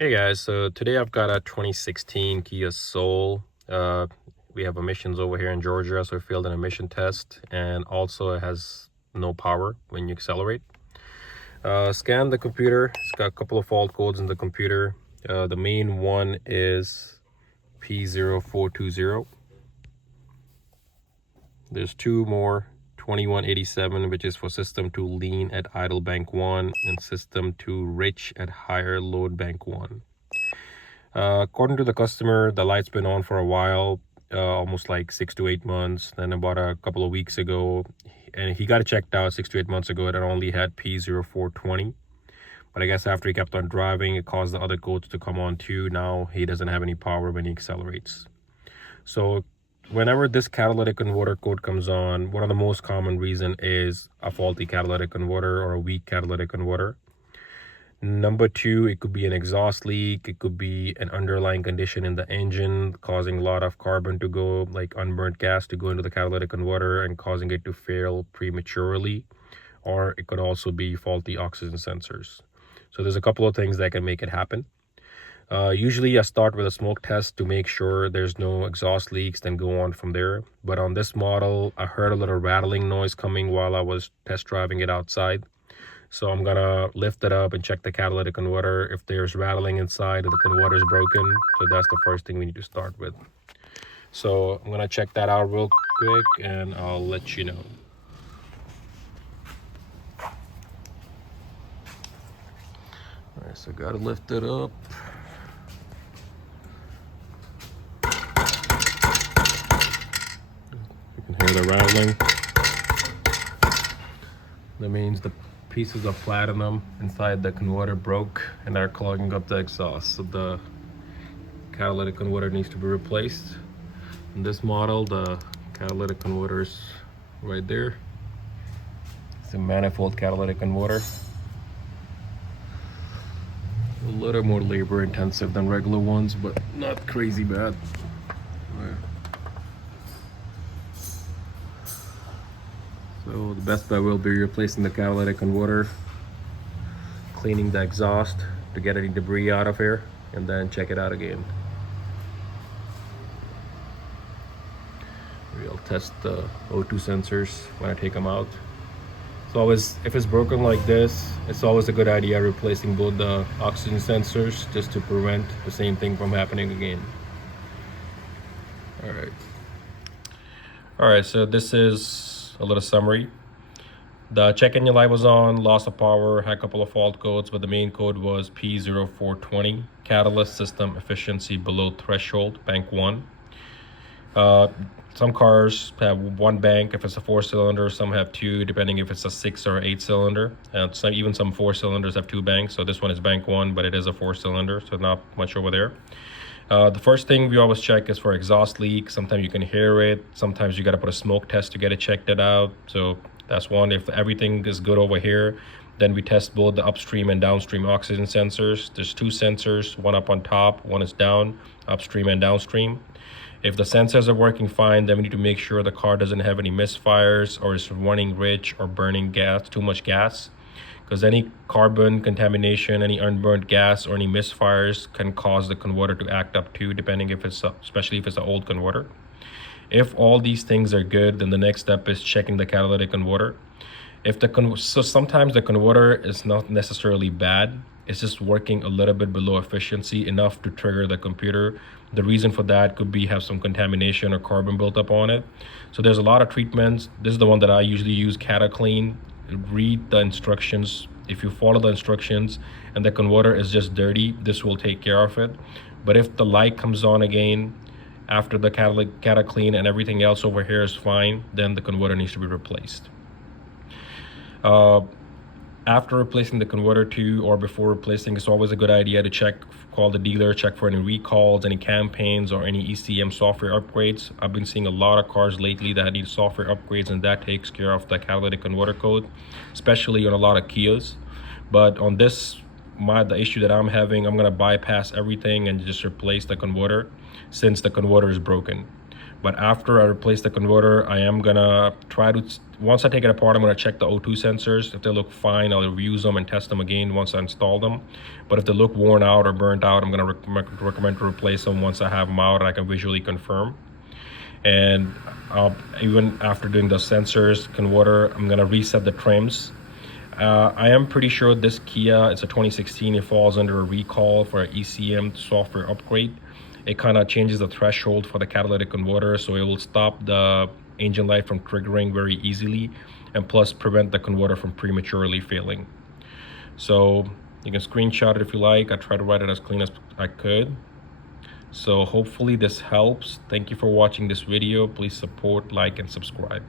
Hey guys, so today I've got a 2016 Kia Soul. We have emissions over here in Georgia, so we failed an emission test, and also it has no power when you accelerate. Scan the computer. It's got a couple of fault codes in the computer. The main one is p0420. There's two more, 2187, which is for system to lean at idle bank 1 and system to rich at higher load bank 1. According to the customer, the light's been on for a while, almost like 6 to 8 months. Then about a couple of weeks ago, and he got it checked out 6 to 8 months ago, it only had p0420. But I guess after he kept on driving, it caused the other codes to come on too. Now he doesn't have any power when he accelerates. So whenever this catalytic converter code comes on, one of the most common reason is a faulty catalytic converter or a weak catalytic converter. Number two, it could be an exhaust leak. It could be an underlying condition in the engine causing a lot of carbon to go, like unburnt gas to go into the catalytic converter and causing it to fail prematurely. Or it could also be faulty oxygen sensors. So there's a couple of things that can make it happen. Usually I start with a smoke test to make sure there's no exhaust leaks, then go on from there. But on this model, I heard a little rattling noise coming while I was test driving it outside. So I'm gonna lift it up and check the catalytic converter if there's rattling inside and the converter is broken. So that's the first thing we need to start with. So I'm gonna check that out real quick and I'll let you know. All right, so gotta lift it up. You can hear the rattling. That means the pieces of platinum inside the converter broke and are clogging up the exhaust. So the catalytic converter needs to be replaced. In this model, the catalytic converter is right there. It's a manifold catalytic converter. A little more labor intensive than regular ones, but not crazy bad. So the best bet will be replacing the catalytic converter, cleaning the exhaust to get any debris out of here, and then check it out again. We'll test the O2 sensors when I take them out. It's always, if it's broken like this, it's always a good idea replacing both the oxygen sensors just to prevent the same thing from happening again. All right, so this is a little summary. The check engine light was on, loss of power, had a couple of fault codes, but the main code was p0420, catalyst system efficiency below threshold, bank 1. Some cars have one bank if it's a 4-cylinder, some have two, depending if it's a 6 or 8-cylinder. And even some 4-cylinders have 2 banks. So this one is bank 1, but it is a 4-cylinder, so not much over there. The first thing we always check is for exhaust leak. Sometimes you can hear it. Sometimes you got to put a smoke test to get it checked out. So that's one. If everything is good over here, then we test both the upstream and downstream oxygen sensors. There's 2 sensors, one up on top, one is down, upstream and downstream. If the sensors are working fine, then we need to make sure the car doesn't have any misfires or is running rich or burning gas, too much gas. Because any carbon contamination, any unburned gas, or any misfires can cause the converter to act up too, depending if it's, especially if it's an old converter. If all these things are good, then the next step is checking the catalytic converter. So sometimes the converter is not necessarily bad. It's just working a little bit below efficiency, enough to trigger the computer. The reason for that could be have some contamination or carbon built up on it. So there's a lot of treatments. This is the one that I usually use, CataClean. Read the instructions. If you follow the instructions and the converter is just dirty, this will take care of it. But if the light comes on again after the CataClean and everything else over here is fine, then the converter needs to be replaced. After replacing the converter too, or before replacing, it's always a good idea to call the dealer, check for any recalls, any campaigns, or any ECM software upgrades. I've been seeing a lot of cars lately that need software upgrades, and that takes care of the catalytic converter code, especially on a lot of Kias. But on this, the issue that I'm having, I'm gonna bypass everything and just replace the converter since the converter is broken. But after I replace the converter, I am gonna try to, once I take it apart, I'm gonna check the O2 sensors. If they look fine, I'll reuse them and test them again once I install them. But if they look worn out or burnt out, I'm gonna recommend to replace them once I have them out and I can visually confirm. And even after doing the sensors, converter, I'm gonna reset the trims. I am pretty sure this Kia, it's a 2016, it falls under a recall for an ECM software upgrade. It kind of changes the threshold for the catalytic converter, so it will stop the engine light from triggering very easily, and plus prevent the converter from prematurely failing. So you can screenshot it if you like. I try to write it as clean as I could. So hopefully this helps. Thank you for watching this video. Please support, like, and subscribe.